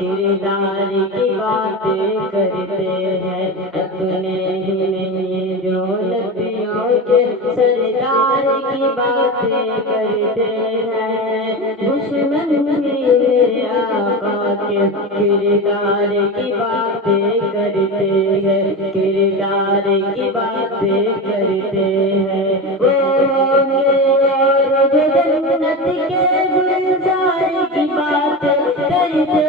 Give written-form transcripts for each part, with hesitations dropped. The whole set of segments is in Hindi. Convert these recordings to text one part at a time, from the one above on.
किरदार की बातें करते हैं, अपने ही नहीं जो नबियों के सरदार की बातें करते हैं। दुश्मन भी मेरे आका के किरदार की बातें करते हैं, किरदार की बातें करते हैं। वो और जो जन्नत के गुलजार की बात करते हैं,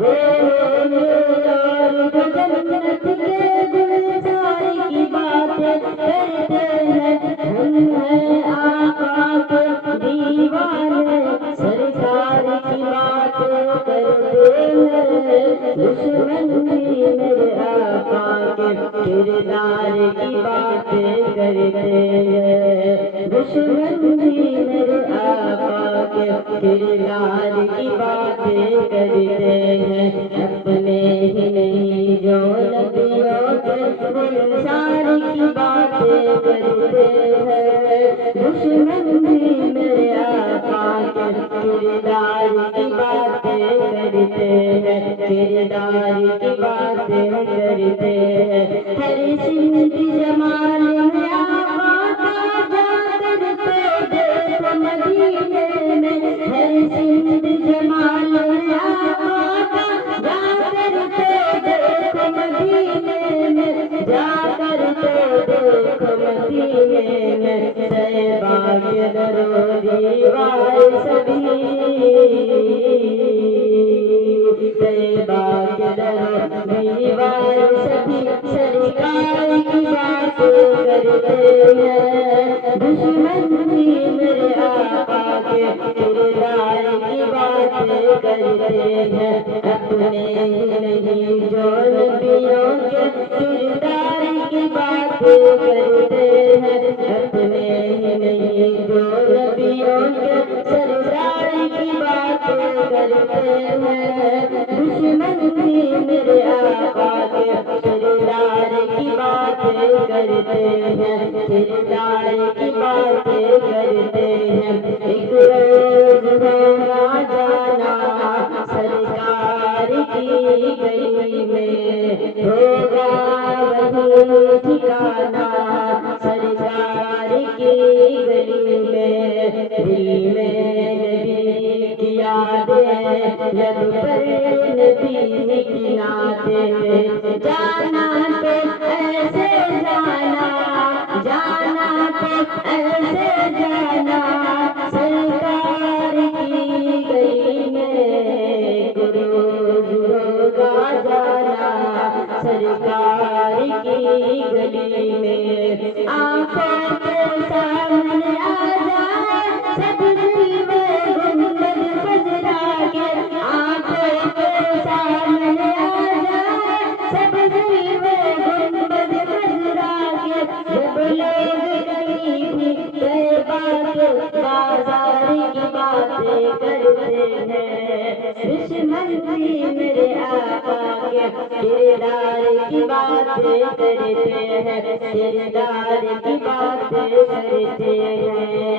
वो और जो जन्नत के गुलजार की बात करते हैं। हम हैं आका के दीवाने, सरकार की बात करते हैं। दुश्मन भी मेरे आका के किरदार की बातें करते हैं, दुश्मन भी मेरे आका के किरदार की बातें करते हैं। अपने ही नहीं जो नबियों के गुलजार की बातें करते हैं। दुश्मन भी मेरे आका के किरदार की बातें करते हैं, किरदार की बातें करते हैं। हर सिंध जमाल में आका का जाकर तो देखो मदीने में, हर सिंध जमाल में आका का जाकर तो देखो मदीने में, जाकर तो देखो मदीने में। तैबा के दरो दीवार सभी, तैबा के दरो दीवार सभी सरकार की बातें करते हैं। दुश्मन भी मेरे आका के किरदार की बातें करते हैं। अपने ही नहीं जो नबियों के किरदार की बातें करते हैं, अपने ही नहीं जो नबियों के सरदार की बातें करते हैं। दुश्मन भी मेरे आका के किरदार की बातें करते हैं, किरदार की बातें करते हैं। एक रोज होगा जाना सरकार की गली में, होगा वही ठिकाना सरकार की गली में। दिल में नबी की यादें, लब पर नबी की नातें। जाना तो ऐसे जाना, जाना तो ऐसे जाना सरकार की गली में। गुरूर होगा जाना सरकार की गली में। आंखों के सामने आ जाए सब जिल्वे गुंबद खजरा के, आंखों के सामने आ जाए सब जिल्वे गुंबद खजरा के। जब लोग कहीं भी तैबा के बाजार की बातें करते हैं, दुश्मन भी मेरे आका के किरदार की बातें करते हैं, किरदार की बातें करते हैं।